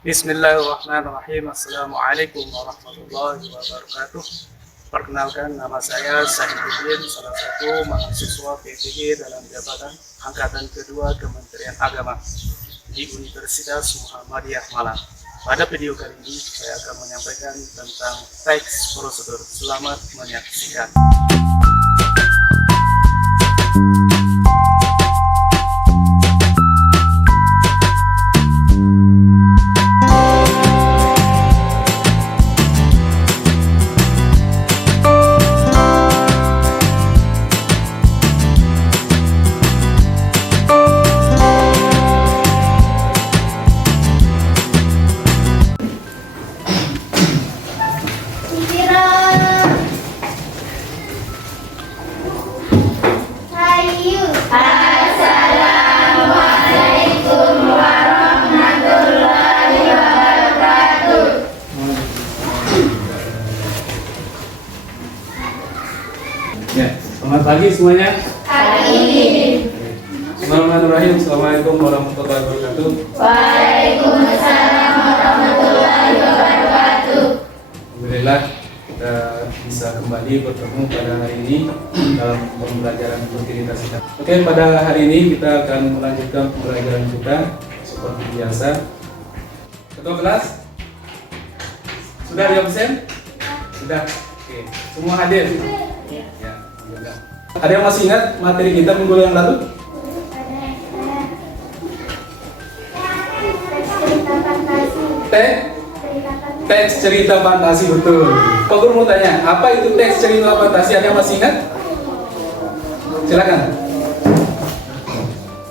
Bismillahirrahmanirrahim. Assalamualaikum warahmatullahi wabarakatuh. Perkenalkan, nama saya Sahiduddin, salah satu mahasiswa PPG dalam jabatan angkatan kedua Kementerian Agama di Universitas Muhammadiyah Malang. Pada video kali ini saya akan menyampaikan tentang teks prosedur. Selamat menyaksikan. Selamat pagi semuanya. Pagi. Bismillahirrahmanirrahim. Assalamualaikum warahmatullahi wabarakatuh. Waalaikumsalam warahmatullahi wabarakatuh. Alhamdulillah kita bisa kembali bertemu pada hari ini dalam pembelajaran rutinitas kita. Oke, pada hari ini kita akan melanjutkan pembelajaran kita seperti biasa. Ketua kelas sudah di absen? Sudah. Oke, semua hadir? Ya. Ada yang masih ingat materi kita minggu yang lalu? Teks cerita fantasi, betul. Pak Guru mau tanya, apa itu teks cerita fantasi? Ada yang masih ingat? Silakan.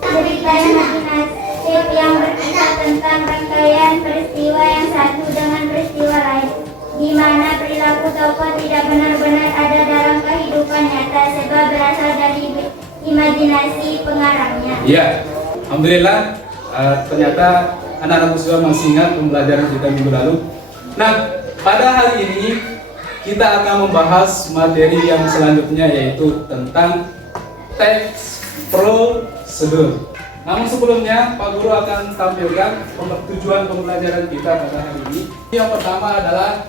Cerita imajinatif yang berkisah tentang rangkaian peristiwa yang satu dengan peristiwa lain, di mana perilaku tokoh tidak benar-benar ada dalam kehidupan nyata sebab berasal dari imajinasi pengarangnya. Iya, alhamdulillah. Ternyata anak-anak juga masih ingat pembelajaran kita minggu lalu. Nah, pada hari ini kita akan membahas materi yang selanjutnya, yaitu tentang teks prosedur. Namun sebelumnya Pak Guru akan tampilkan tujuan pembelajaran kita pada hari ini. Yang pertama adalah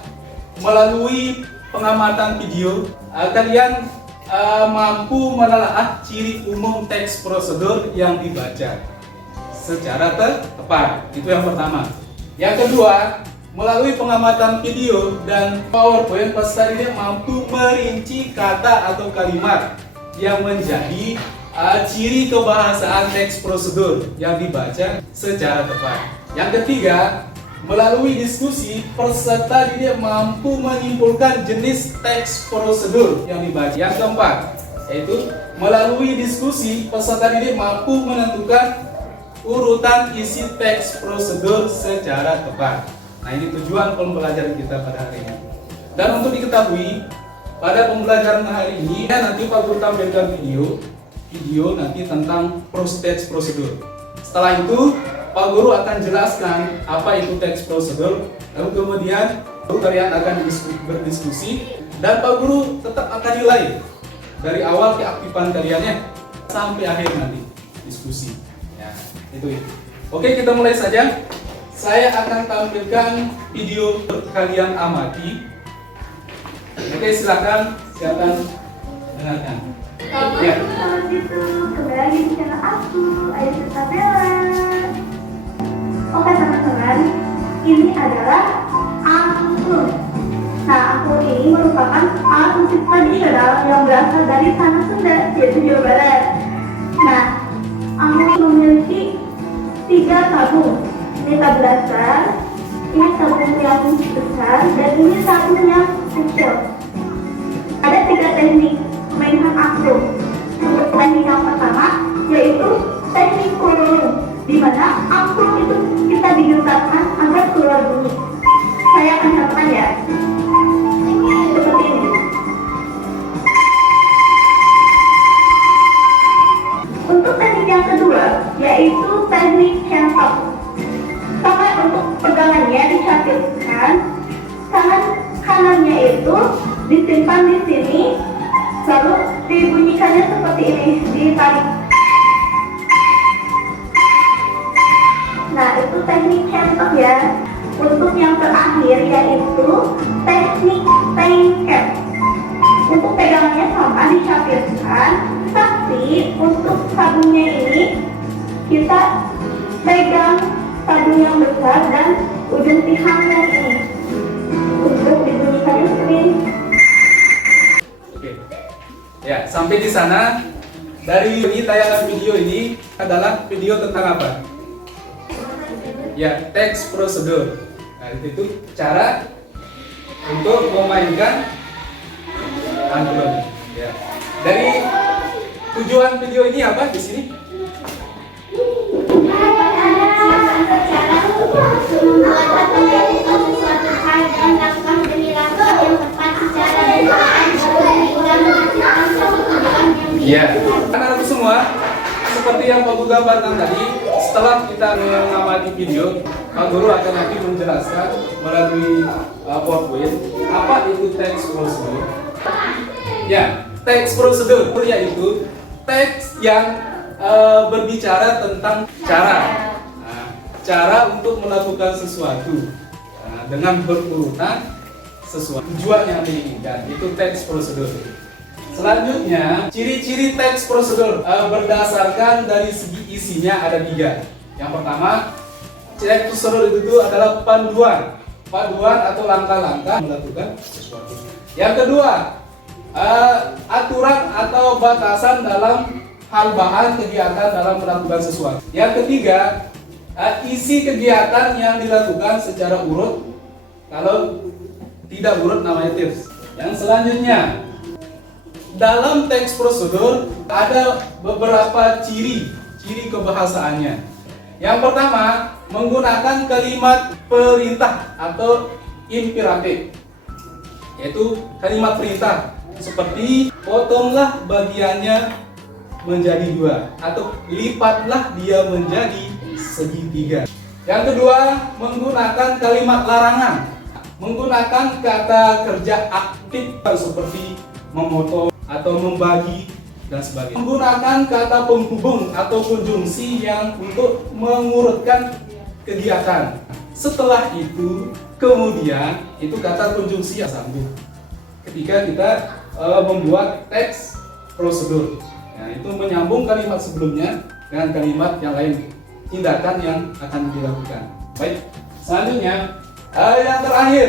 melalui pengamatan video, kalian mampu menelaah ciri umum teks prosedur yang dibaca secara tepat. Itu yang pertama. Yang kedua, melalui pengamatan video dan PowerPoint, peserta didik mampu merinci kata atau kalimat yang menjadi ciri kebahasaan teks prosedur yang dibaca secara tepat. Yang ketiga, melalui diskusi, peserta didik mampu menyimpulkan jenis teks prosedur yang dibaca. Yang keempat, yaitu melalui diskusi, peserta didik mampu menentukan urutan isi teks prosedur secara tepat. Nah, ini tujuan pembelajaran kita pada hari ini. Dan untuk diketahui, pada pembelajaran hari ini nanti Pak Guru tampilkan video nanti tentang teks prosedur. Setelah itu Pak Guru akan jelaskan apa itu teks prosedur, lalu kemudian kalian akan berdiskusi dan Pak Guru tetap akan nilai dari awal keaktifan kaliannya sampai akhir nanti diskusi. Ya, itu. Oke, kita mulai saja. Saya akan tampilkan video kalian amati. Oke, silakan dengarkan. Ya. Kalau gitu, kembali lagi di channel aku, Ayu Tabela. Oke teman-teman, ini adalah angklung. Nah, angklung ini merupakan alat musik tradisional yang berasal dari tanah Sunda, yaitu Jawa Barat. Nah, angklung memiliki 3 tabung. Ini tabung dasar, ini tabung yang besar, dan ini tabung yang kecil. Ada 3 teknik pemainan angklung. Untuk teknik yang pertama yaitu teknik kurung, di mana angklung itu kita digetarkan agar keluar bunyi. Saya akan contohkan ya. Seperti ini. Untuk teknik yang kedua yaitu teknik centok. Sama untuk pegangan tangannya dicapitkan, tangan kanannya itu disimpan di sini, lalu dibunyikannya seperti ini, ditarik. Nah, itu teknik handcuff ya. Untuk yang terakhir yaitu teknik tank cap. Untuk pegangannya sama dicapitkan, tapi untuk sabunnya ini kita pegang sabun yang besar dan ujung pihaknya ini untuk dibunyikannya seperti ini. Oke. Ya, sampai di sana. Dari ini tayangan video ini adalah video tentang apa? Ya, text procedure. Nah, itu cara untuk memainkan Android. Ya. Dari tujuan video ini apa di sini? Membuat anak siap secara membuat atau melakukan sesuatu hal dengan langkah demi langkah yang tepat secara bertahap sebelum diulang menghasilkan suatu tujuan yang Iya. Anak-anak semua, seperti yang Pak Guru gambarkan tadi, setelah kita mengamati video, Pak Guru akan nanti menjelaskan melalui PowerPoint apa itu text procedure. Ya, text procedure yaitu teks yang berbicara tentang cara, cara untuk melakukan sesuatu dengan berurutan sesuai tujuan yang diinginkan. Itu text procedure. Selanjutnya, ciri-ciri text procedure berdasarkan dari segi isinya ada 3. Yang pertama, text procedure itu adalah panduan atau langkah-langkah melakukan sesuatu. Yang kedua, aturan atau batasan dalam hal bahan kegiatan dalam melakukan sesuatu. Yang ketiga, isi kegiatan yang dilakukan secara urut. Kalau tidak urut namanya tips. Yang selanjutnya, dalam teks prosedur ada beberapa ciri kebahasaannya. Yang pertama, menggunakan kalimat perintah atau imperatif, yaitu kalimat perintah seperti potonglah bagiannya menjadi 2 atau lipatlah dia menjadi segitiga. Yang kedua, menggunakan kalimat larangan, menggunakan kata kerja aktif seperti memotong atau membagi dan sebagainya. Menggunakan kata penghubung atau konjungsi yang untuk mengurutkan kegiatan. Setelah itu, kemudian itu kata konjungsi yang sambung. Ketika kita membuat teks prosedur, nah, itu menyambung kalimat sebelumnya dengan kalimat yang lain, tindakan yang akan dilakukan. Baik, selanjutnya yang terakhir,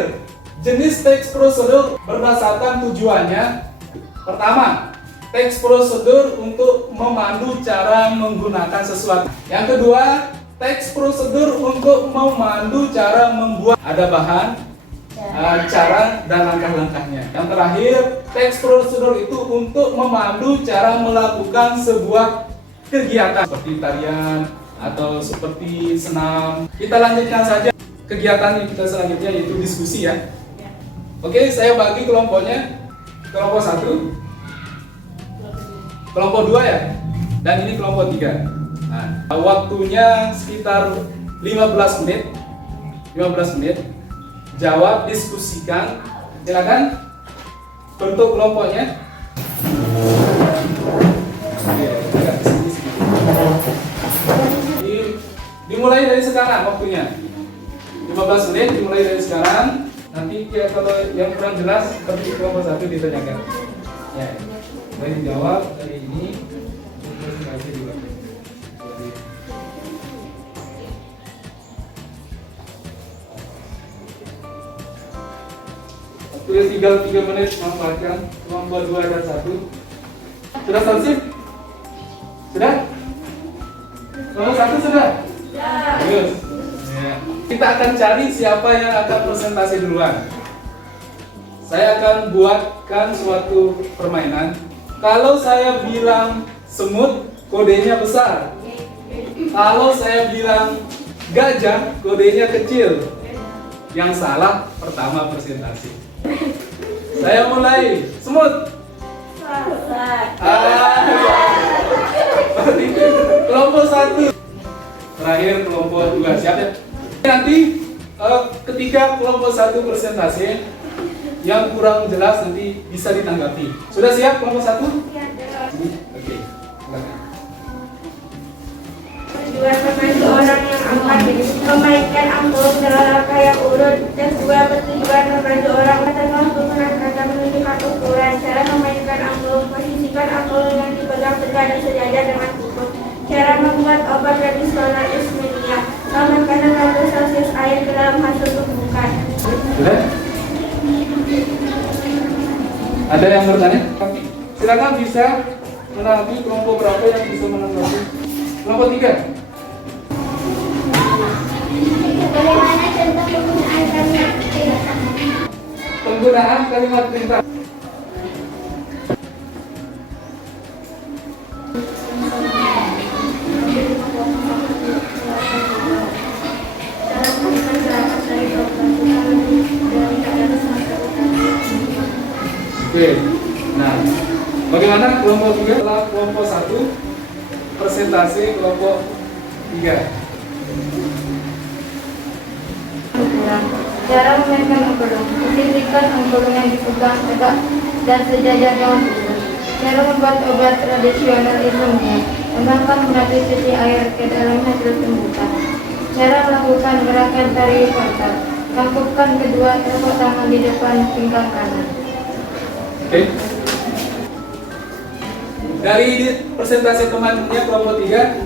jenis teks prosedur berdasarkan tujuannya. Pertama, teks prosedur untuk memandu cara menggunakan sesuatu. Yang kedua, teks prosedur untuk memandu cara membuat ada bahan, cara dan langkah-langkahnya. Yang terakhir, teks prosedur itu untuk memandu cara melakukan sebuah kegiatan seperti tarian atau seperti senam. Kita lanjutkan saja kegiatan kita selanjutnya, yaitu diskusi ya. Oke, saya bagi kelompoknya. Kelompok 1, kelompok 2 ya, dan ini kelompok 3. Nah, waktunya sekitar 15 menit. Jawab, diskusikan. Silakan bentuk kelompoknya. Dimulai dari sekarang waktunya. 15 menit dimulai dari sekarang. Nanti ya, kalau yang kurang jelas seperti kelompok 1 ditanyakan. Ya, boleh dijawab dari ini. Terus kasih juga. Waktunya tinggal 3 menit manfaatkan. Kelompok 2 dan 1. Sudah selesai? Sudah? Kelompok 1 sudah? Bagus. Ya. Kita akan cari siapa yang akan presentasi duluan. Saya akan buatkan suatu permainan. Kalau saya bilang semut, kodenya besar. Kalau saya bilang gajah, kodenya kecil. Yang salah pertama presentasi. Saya mulai. Semut. Kelompok 1. Terakhir kelompok 2. Siap ya? Nanti Ketika kelompok 1 persentase yang kurang jelas nanti bisa ditanggapi. Sudah siap kelompok 1? Oke, silakan. Dua membantu orang yang akan memainkan angklung dalam rangka yang urut, dan dua bertujuan membantu orang tertentu dengan rangka menunjukkan ukuran. Cara memainkan angklung: posisikan angklung yang dipegang tegak dan sejajar dengan kuku. Cara membuat obat tradisional Ismenia: tambahkan 600 Celcius air ke dalam hasil tumbukan. Sudah? Ada yang bertanya? Silakan bisa menanggapi. Kelompok berapa yang bisa menanggapi? Kelompok 3. Bagaimana contoh penggunaan kalimat perintah? Penggunaan kalimat perintah. Oke, nah bagaimana kelompok 3 setelah kelompok 1 persentase kelompok 3? Cara memainkan angklung: posisikan angklung yang dipegang tegak dan sejajar dengan kuku. Cara membuat obat tradisional Ismenia: tambahkan 100 cc air ke dalam hasil tumbukan. Cara melakukan gerakan tari kontak: tangkupkan kedua telapak tangan di depan pinggang kanan. Oke. Dari persentase temannya kelompok 3,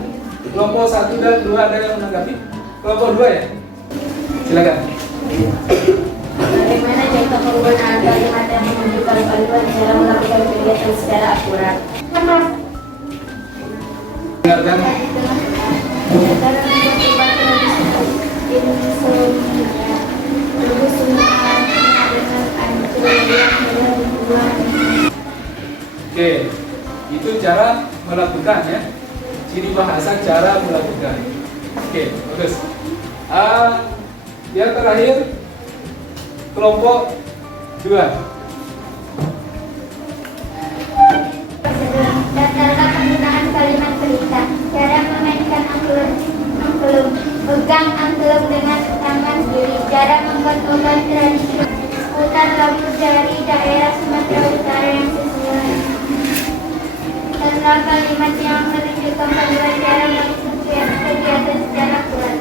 kelompok 1 dan 2 ada yang menanggapi? Kelompok 2 ya? Silakan. Bagaimana contoh penggunaan kalimat yang menunjukkan kalimat cara melakukan kegiatan secara akurat? Dengarkan. Cara membuat obat tradisional Ismenia: rebus semua dengan ancur yang dibuat. Oke, itu cara melakukan ya. Ciri bahasa cara melakukan. Oke, bagus. Yang terakhir kelompok 2. Daftarkan penggunaan kalimat perintah. Cara memainkan angklung: pegang angklung dengan tangan kiri. Cara membuat obat tradisional: putar rambut dari daerah Sumatera Utara yang sesuai. Tentang kalimat yang menunjukkan panduan cara melakukan kegiatan secara akurat.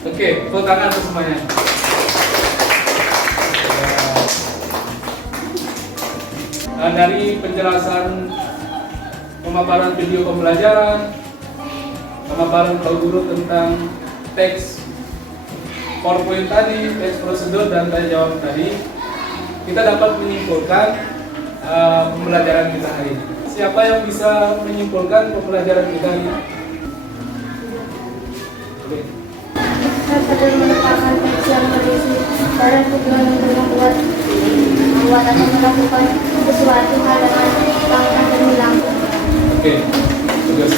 Oke, tepuk tangan untuk semuanya. Dari penjelasan pemaparan video pembelajaran, pemaparan tahu guru tentang teks PowerPoint tadi, teks prosedur dan tanya jawab tadi, kita dapat menyimpulkan pembelajaran kita hari ini. Siapa yang bisa menyimpulkan pembelajaran kita hari ini? Pada merupakan teks yang berisi barang tujuan untuk membuat atau melakukan sesuatu hal dengan langkah demi langkah. Oke, bagus.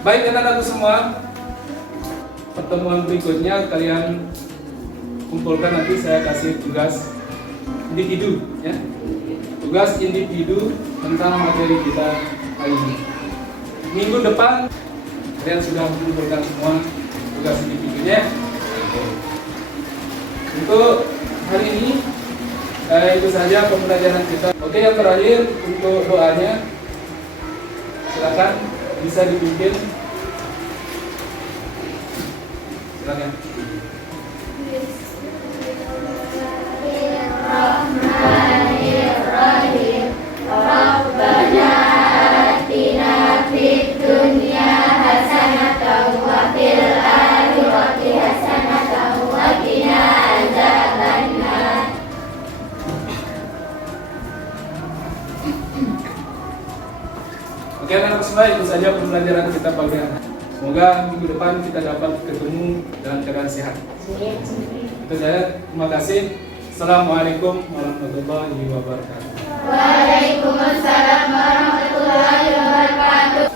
Baik anak-anakku semua, pertemuan berikutnya kalian kumpulkan, nanti saya kasih tugas individu ya. Tugas individu tentang materi kita hari ini. Minggu depan kalian sudah mengumpulkan semua tugas individunya. Untuk hari ini itu saja pembelajaran kita. Oke, yang terakhir untuk doanya silakan bisa dipimpin. Silakan. Bismillahirrahmanirrahim. Rabbana atina fid dunya hasanatan wa fil akhirati hasanatan wa qina adzabannar. Oke anak-anak semua, itu saja pembelajaran kita pagi hari. Semoga minggu depan kita dapat ketemu dalam keadaan sehat. Itu saja, terima kasih. Assalamualaikum warahmatullahi wabarakatuh. Waalaikumsalam warahmatullahi wabarakatuh.